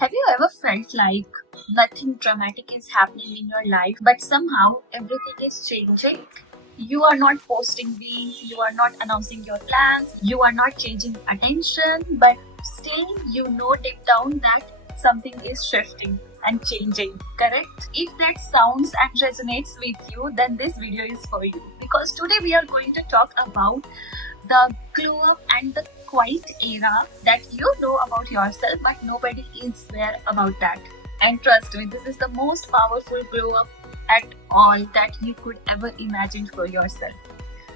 Have you ever felt like nothing dramatic is happening in your life, but somehow everything is changing? You are not posting these, you are not announcing your plans, you are not changing attention, but still you know deep down that something is shifting and changing, correct? If that sounds and resonates with you, then this video is for you. Because today we are going to talk about the glow up and the quiet era that you know about yourself, but nobody is aware about that. And trust me, this is the most powerful glow up at all that you could ever imagine for yourself.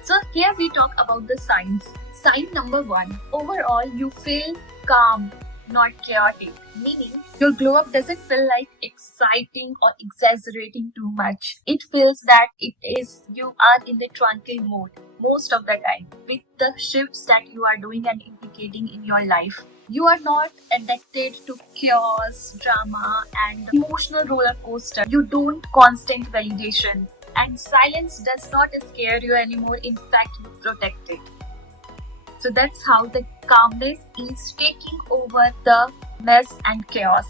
So, here we talk about the signs. Sign number one, overall, you feel calm, not chaotic, meaning your glow up doesn't feel like exciting or exaggerating too much. It feels that you are in the tranquil mode most of the time with the shifts that you are doing and indicating in your life. You are not addicted to chaos, drama, and emotional roller coaster. You don't constant validation, and silence does not scare you anymore. In fact, you protect it. So that's how the calmness is taking over the mess and chaos.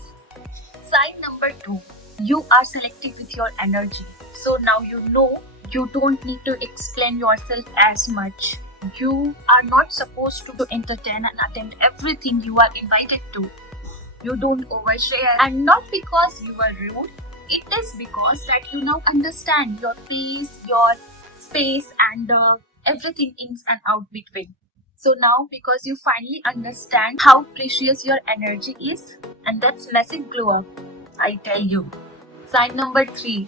Sign number two, you are selective with your energy. So now you know you don't need to explain yourself as much. You are not supposed to entertain and attend everything you are invited to. You don't overshare, and not because you are rude. It is because that you now understand your pace, your space, and everything ins and out between. So now, because you finally understand how precious your energy is, and that's massive glow up, I tell you. Sign number three,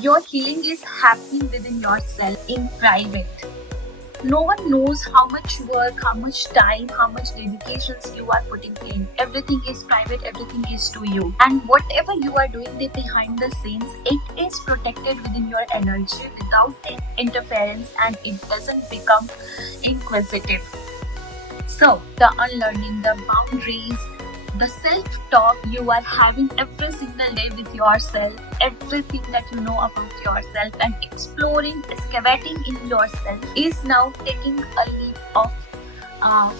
your healing is happening within yourself in private. No one knows how much work, how much time, how much dedications you are putting in. Everything is private, everything is to you. And whatever you are doing behind the scenes, it is protected within your energy without interference, and it doesn't become inquisitive. So, the unlearning, the boundaries, the self-talk you are having every single day with yourself, everything that you know about yourself, and exploring, excavating in yourself is now taking a leap of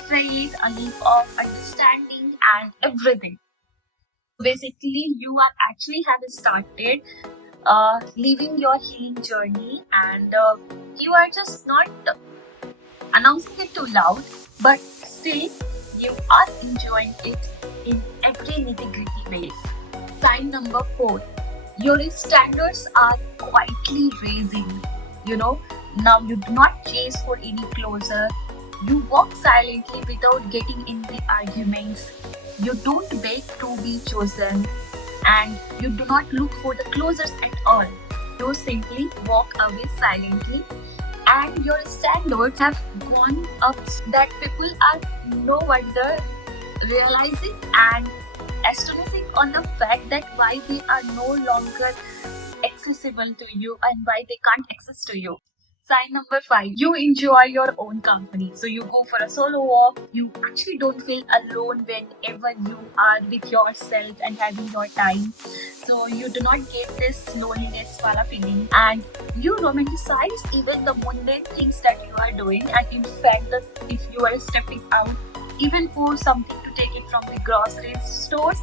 faith, a leap of understanding, and everything. Basically, you are actually have started living your healing journey, and you are just not announcing it too loud, but still you are enjoying it in every nitty-gritty ways. Sign number four, your standards are quietly raising. Now you do not chase for any closer. You walk silently without getting in the arguments. You don't beg to be chosen, and you do not look for the closers at all. You simply walk away silently, and your standards have gone up that people are no wonder realizing and astonishing on the fact that why they are no longer accessible to you and why they can't access to you. Sign number five, you enjoy your own company. So you go for a solo walk. You actually don't feel alone whenever you are with yourself and having your time. So you do not get this loneliness wala feeling, and you romanticize even the mundane things that you are doing. And in fact, that if you are stepping out, even for something to take it from the grocery stores,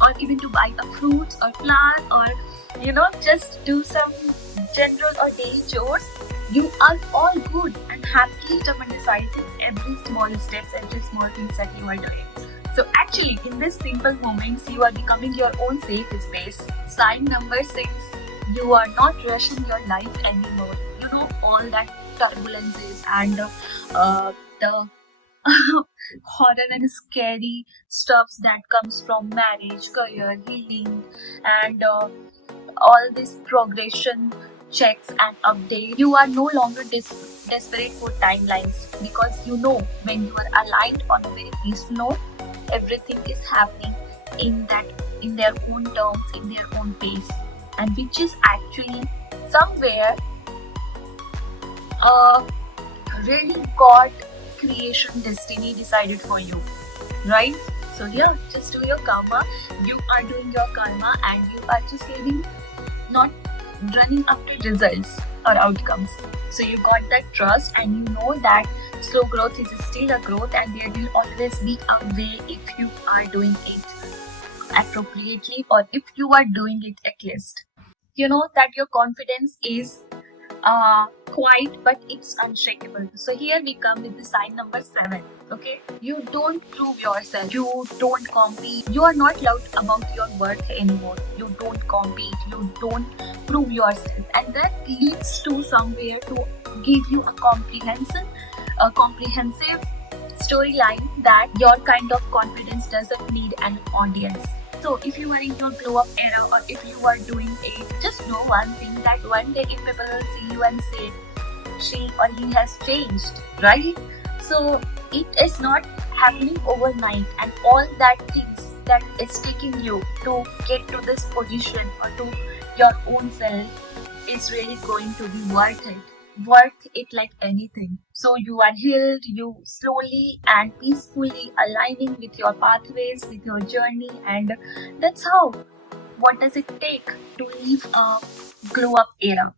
or even to buy a fruit or flower, or just do some general or daily chores, you are all good and happily romanticizing every small steps, every small things that you are doing. So actually, in these simple moments, you are becoming your own safe space. Sign number six, you are not rushing your life anymore. You know all that turbulences and the horror and scary stuffs that comes from marriage, career, healing, and all this progression checks and updates. You are no longer desperate for timelines, because you know when you are aligned on a very peaceful note, everything is happening in their own terms, in their own pace, and which is actually somewhere really God creation destiny decided for you, right? So yeah, just do your karma. You are doing your karma, and you are just living, not running after results or outcomes. So you got that trust, and you know that slow growth is still a growth, and there will always be a way if you are doing it appropriately, or if you are doing it at least. You know that your confidence is quiet but it's unshakable. So here we come with the sign number 7. Okay, you don't prove yourself, you don't compete, you are not loud about your worth anymore, you don't compete, you don't prove yourself, and that leads to somewhere to give you a comprehensive storyline that your kind of confidence doesn't need an audience. So if you are in your glow up era, or if you are doing it, just know one thing, that one day if people will see you and say she or he has changed, right? So it is not happening overnight, and all that things that is taking you to get to this position or to your own self is really going to be worth it like anything. So you are healed, you slowly and peacefully aligning with your pathways, with your journey, and that's how. What does it take to live a glow up era?